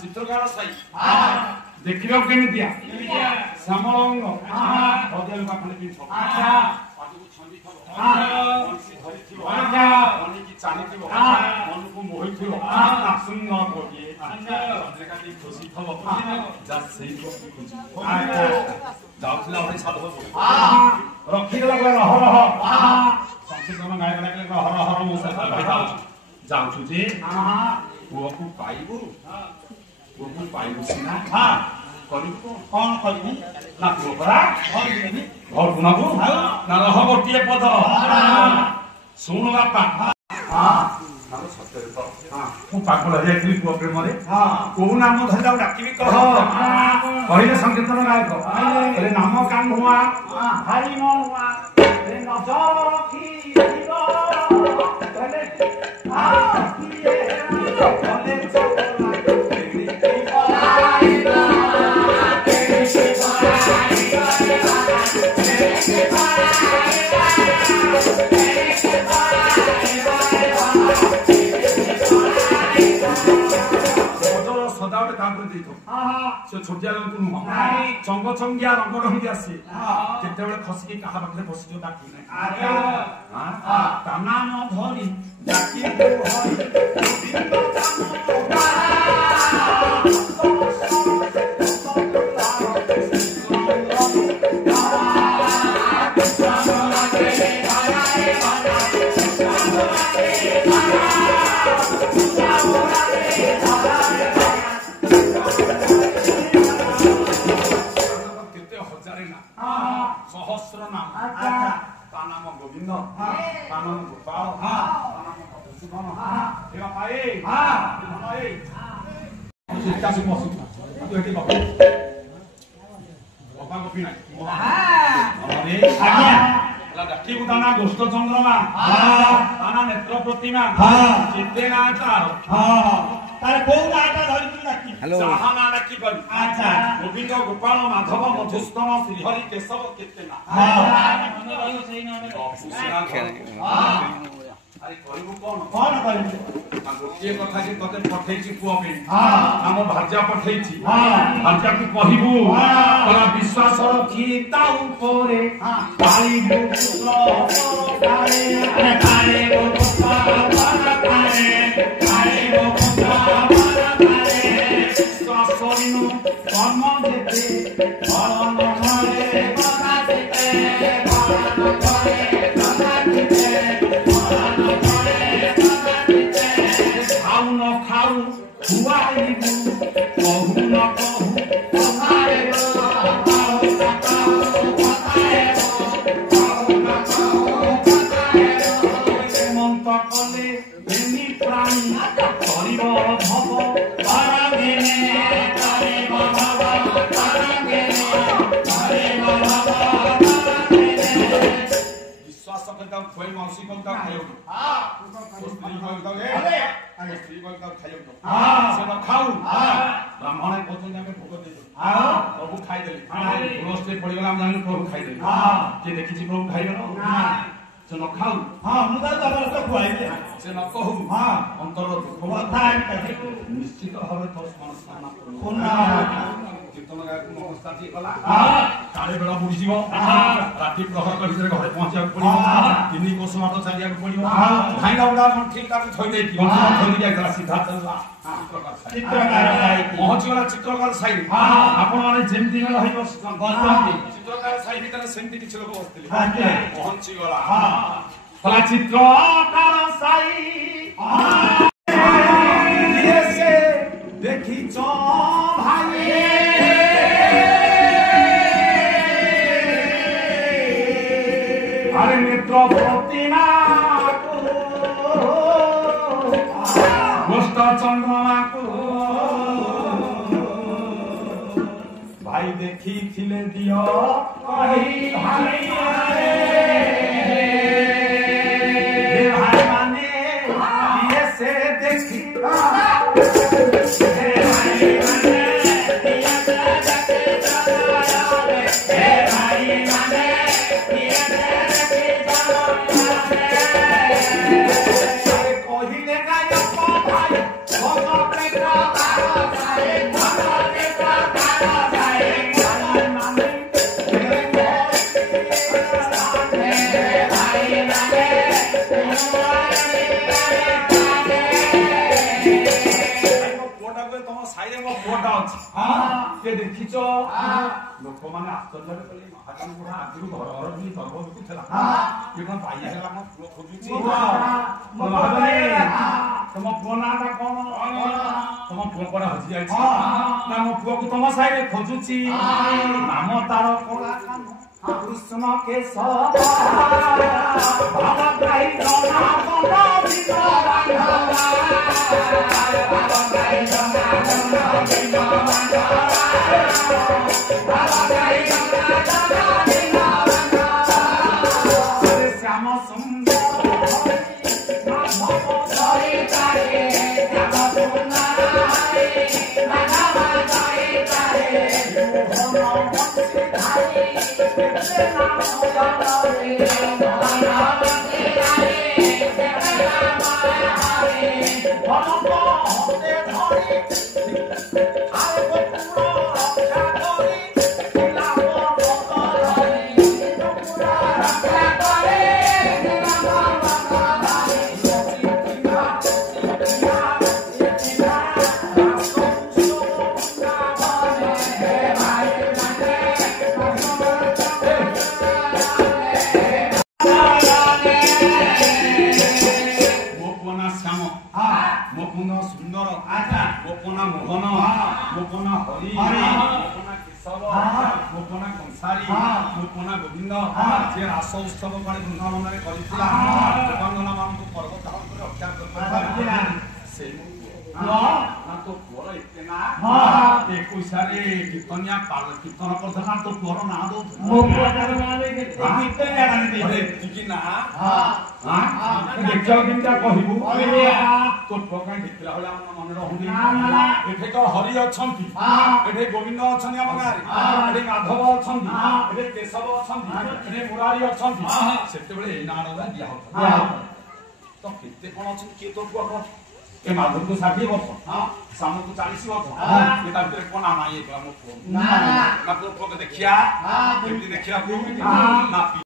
ଚିତ୍ରକାର ସାଇ ଦେଖିବାକୁ କେମିତିଆ ଶ୍ୟାମଳ ଅଙ୍ଗ ହଳଦିଆ ଲୁଗା ଖଣ୍ଡେ ପିନ୍ଧିଥିବ ଚାଲିଥିବ ମନକୁ ମୋହିଥିବ ସୁନ୍ଦର ଗୋଟିଏ ଖୁସି ଥବ ଯାଉଥିଲା ଗୋଟେ ସାଧୁ ରଖିଦେଲା ରହ ରହ ସଂକୀର୍ତ୍ତନ ଗାୟକ ଡାକିଲେ ହର ହର ମୁଁ ଯାଉଛୁ ଯେ ପୁଅକୁ ପାଇବୁ ସିନା କରିବୁ କଣ କରିବି ନା ପୁଅ ପରା ଘରକୁ ନବୁ ନା ରହ ଗୋଟିଏ ପଦ ଶୁଣୁ ବାପା ମୁଁ ପାଗଳ ହେଇଯାଇଥିଲି ପୁଅ ପ୍ରେମରେ କୋଉ ନାମ ଧରି ତାକୁ ଡାକିବି କହ କହିଲେ ସଂକୀର୍ତ୍ତନ ଗାୟକ କହିଲେ ନାମ କାହ୍ନୁଆ ଭାରି ମନୁଆ ନଜର ରଖିଥିବ ଛୋଟିଆ ରଙ୍ଗ ନୁହଁ ଚଙ୍ଗ ଚଙ୍ଗିଆ ରଙ୍ଗ ରଙ୍ଗିଆ ସିଏ କେତେବେଳେ ଖସିକି କାହା ପାଖରେ ବସିଯିବ ଡାକି ନାହିଁ ତା ନାମ ଧରି सहस्र नाम ता नाम गोविंद ता नाम गोपाल ता नाम मधुसूदन एवा पाए धनए चित्ता से मसु तू हेटी बाबू बाबा गोपी नाही अरे आज्ञा ला डाकी बुदाना गोष्ठ चंद्रमा ताना नेत्र प्रतिमा चित्ते ना तार तारे कोउ नाटा धरि तू डाकी साहाना डाकी कर अच्छा गोविंद गोपाल माधव मधुसूदन श्रीहरि केशव केते ना मन रहियो सेही नामे अरे करिबु कोन करिबु गोटे कथा कि तते पठेछि पुआ पे हम भाजा पठेछि भाजा को कहिबु तोरा विश्वास रखी ता ऊपरे पाइबु पुत्र कारे कारे गो पुत्र कारे कारे गो पुत्र कारे विश्वास करिनु कर्म देते फल न करे कथा देते फल न करे कथा देते खुआइबु कहू न कहू मन्त कले प्रेमी प्राणी करिब भव तारागेने तारिब भव तारागेने तारिब भव तारागेने विश्वास करता कोई मौसी को का खायो स्त्री को का आगे स्त्री को का खायो से न खाऊ ब्राह्मण पतंग में भोग दे प्रभु खाई देली गुणस्ते पड़ी गला हम जान प्रभु खाई देली जे देखि छी प्रभु खाइबो ना से न खाऊ मुदा जबरदस्त खुआई दे से न कहू अंतर कथा निश्चित भाबे तो मनस्कामना कोना कीर्तन गायक नमस्ता जी कला काले बेला बुडी जीवो राती प्रहर कर भीतर घरे पहुंचिया पड़िबो तिनी कोस मातो चलिया पड़िबो भाईला उडा मन ठीक ठाक थई दे कि थई दिया गला सीधा चलला चित्रकार साई पहुंची वाला चित्रकार साई आपण माने जेमती गला हइबो गलती चित्रकार साई भीतर सेमती किछ लोक बसथिले पहुंची गला भला चित्रकार साई ये से देखी चो भाई अरे मित्र प्रतिमा को गोष्ठ चंद्रमा को भाई देखी थिले दियो कही भाई भाई माने ये से देखी ଅଛି ସେ ଦେଖିଛ ଲୋକମାନେ ଆଶ୍ଚର୍ଯ୍ୟ କଲେ ମହାଜନ ବୁଢା ଆଗରୁ ଘର ଘର ବୁଲି ଗର୍ବ ବିକୁଥିଲା ଇଏ କଣ ପାଇଆ ହେଲା ମୋ ପୁଅ ଖୋଜୁଛି ତମ ପୁଅ ନାଁଟା କଣ ତମ ପୁଅ କୁଆଡେ ହଜି ଯାଇଛି ନା ମୋ ପୁଅକୁ ତମ ସାହିରେ ଖୋଜୁଛି ନାମ ତାର କଳା କାମ କୃଷ୍ଣ କେଶ ଭାବଗ୍ରାହୀ ଜନା ବନ শ্যাম मुकुंद सुंदर मोपना मोहन मोपना हरि मोपना केशव मोपना कंसारी मोपना गोविंद जे रास उत्सव काले वृंदावन रे करितला गोपांगना मानकु पर्व धारण करे रक्षा करता से ना तो पुअर एते ना एकुसारे कीर्तनिया पाल कीर्तन करथना तो पुअर ना दो मो पुअर ना ले कीर्तन यानी दे ठीक ना देखो किंता कहिबू तो पकाई देखला होला मन मन रहउनी एठे तो हरि अछंती एठे गोविंद अछनी हम गारे एठे माधव अछंती एठे केशव अछंती एठे मुरारी अछंती सेते बेले ए नाडा दिया हो तो केते कोन अछि के तो पुआ ए माधव को 60 वर्ष सामू को 40 वर्ष ये ता भीतर कोन आमा ये मो ना ना मतलब को देखिया केमती देखिया को ना